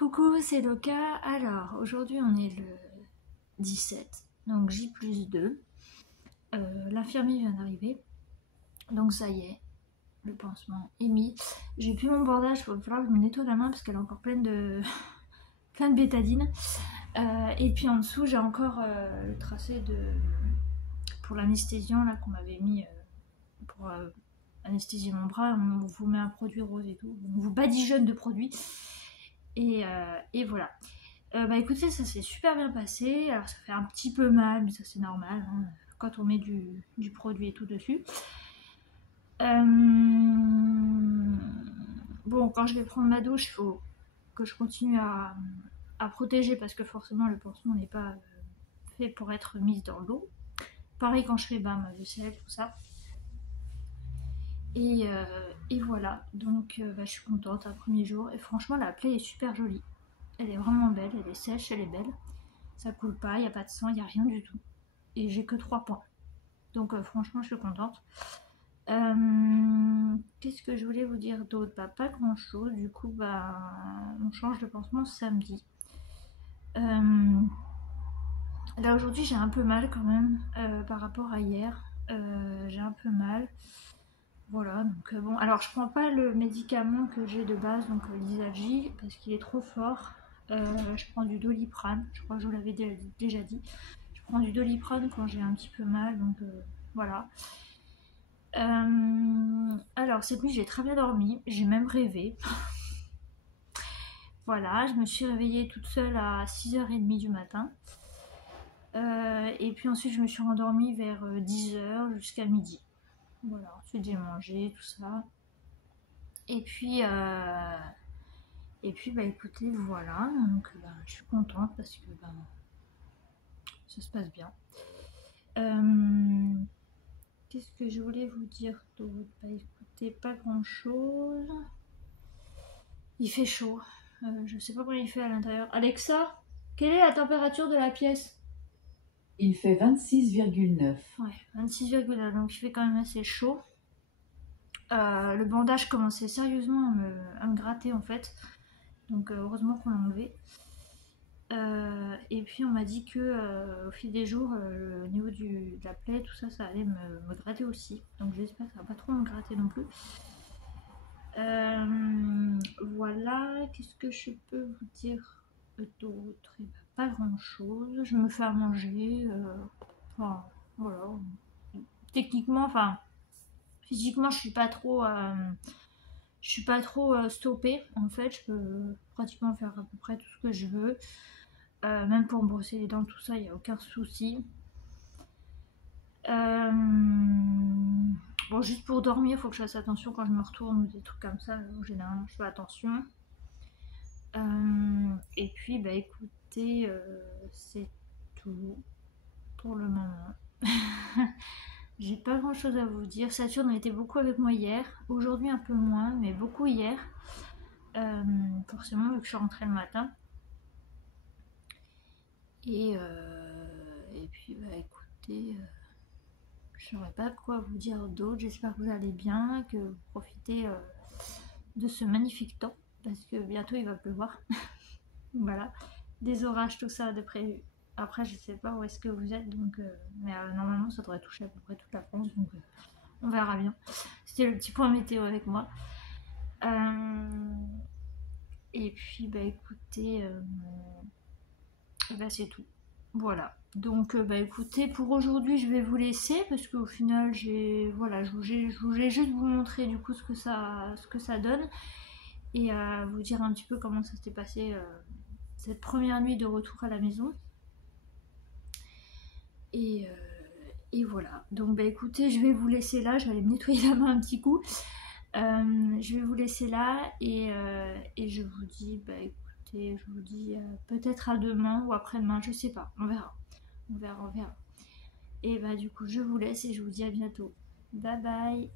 Coucou, c'est Loka. Alors, aujourd'hui on est le 17, donc J+2. L'infirmier vient d'arriver, donc ça y est, le pansement est mis. J'ai plus mon bandage, il va falloir que je me nettoie la main parce qu'elle est encore pleine de, plein de bétadine. Et puis en dessous, j'ai encore le tracé pour l'anesthésiant là qu'on m'avait mis pour anesthésier mon bras. On vous met un produit rose et tout, on vous badigeonne de produits. Et voilà. Bah écoutez, ça s'est super bien passé. Alors ça fait un petit peu mal, mais ça c'est normal hein, quand on met du produit et tout dessus. Bon, quand je vais prendre ma douche, il faut que je continue à protéger parce que forcément le pansement n'est pas fait pour être mis dans l'eau. Pareil quand je fais ma vaisselle, tout ça. Et voilà, donc bah, je suis contente, un premier jour. Et franchement, la plaie est super jolie. Elle est vraiment belle, elle est sèche, elle est belle. Ça coule pas, il n'y a pas de sang, il n'y a rien du tout. Et j'ai que 3 points. Donc franchement, je suis contente. Qu'est-ce que je voulais vous dire d'autre? Bah, pas grand chose. Du coup, bah, on change de pansement samedi. Là, aujourd'hui, j'ai un peu mal quand même par rapport à hier. J'ai un peu mal. Voilà, donc bon. Alors, je prends pas le médicament que j'ai de base, donc l'Isavie, parce qu'il est trop fort. Je prends du Doliprane, je crois que je vous l'avais déjà dit. Je prends du Doliprane quand j'ai un petit peu mal, donc voilà. Alors cette nuit j'ai très bien dormi, j'ai même rêvé. Voilà, je me suis réveillée toute seule à 6h30 du matin. Et puis ensuite je me suis rendormie vers 10h jusqu'à midi. Voilà, ensuite j'ai mangé, tout ça. Et puis bah écoutez, voilà, donc bah, je suis contente parce que bah, ça se passe bien. Qu'est-ce que je voulais vous dire d'autre? Bah écoutez, pas grand chose. Il fait chaud. Je sais pas combien il fait à l'intérieur. Alexa, quelle est la température de la pièce? Il fait 26,9. Ouais, 26,9, donc il fait quand même assez chaud. Le bandage commençait sérieusement à me gratter en fait. Donc heureusement qu'on l'a enlevé. Et puis on m'a dit que au fil des jours, au niveau de la plaie, tout ça, ça allait me gratter aussi. Donc j'espère que ça va pas trop me gratter non plus. Voilà, qu'est-ce que je peux vous dire d'autre? Eh ben, pas grand chose. Je me fais à manger. Enfin, voilà. Techniquement, enfin, physiquement, je suis pas trop stoppée. En fait, je peux pratiquement faire à peu près tout ce que je veux. Même pour me brosser les dents, tout ça, il n'y a aucun souci. Bon, juste pour dormir, il faut que je fasse attention quand je me retourne ou des trucs comme ça. Généralement, je fais attention. Et puis, bah écoutez, c'est tout pour le moment. J'ai pas grand chose à vous dire. Saturne a été beaucoup avec moi hier. Aujourd'hui, un peu moins, mais beaucoup hier. Forcément, vu que je suis rentrée le matin. Et puis, bah écoutez. Je ne saurais pas quoi vous dire d'autre. J'espère que vous allez bien, que vous profitez de ce magnifique temps, parce que bientôt il va pleuvoir. Voilà, des orages, tout ça de prévu. Après, je sais pas où est-ce que vous êtes, donc mais normalement ça devrait toucher à peu près toute la France, donc on verra bien. C'était le petit point météo avec moi. Et puis bah écoutez, bah, c'est tout. Voilà, donc bah écoutez, pour aujourd'hui je vais vous laisser parce qu'au final voilà, je voulais juste vous montrer du coup ce que ça donne et vous dire un petit peu comment ça s'était passé cette première nuit de retour à la maison. Et voilà, donc bah écoutez, je vais vous laisser là, je vais aller me nettoyer la main un petit coup. Je vais vous laisser là et je vous dis, bah écoutez, je vous dis peut-être à demain ou après-demain, je sais pas, on verra. On verra. Et bah du coup je vous laisse et je vous dis à bientôt. Bye bye.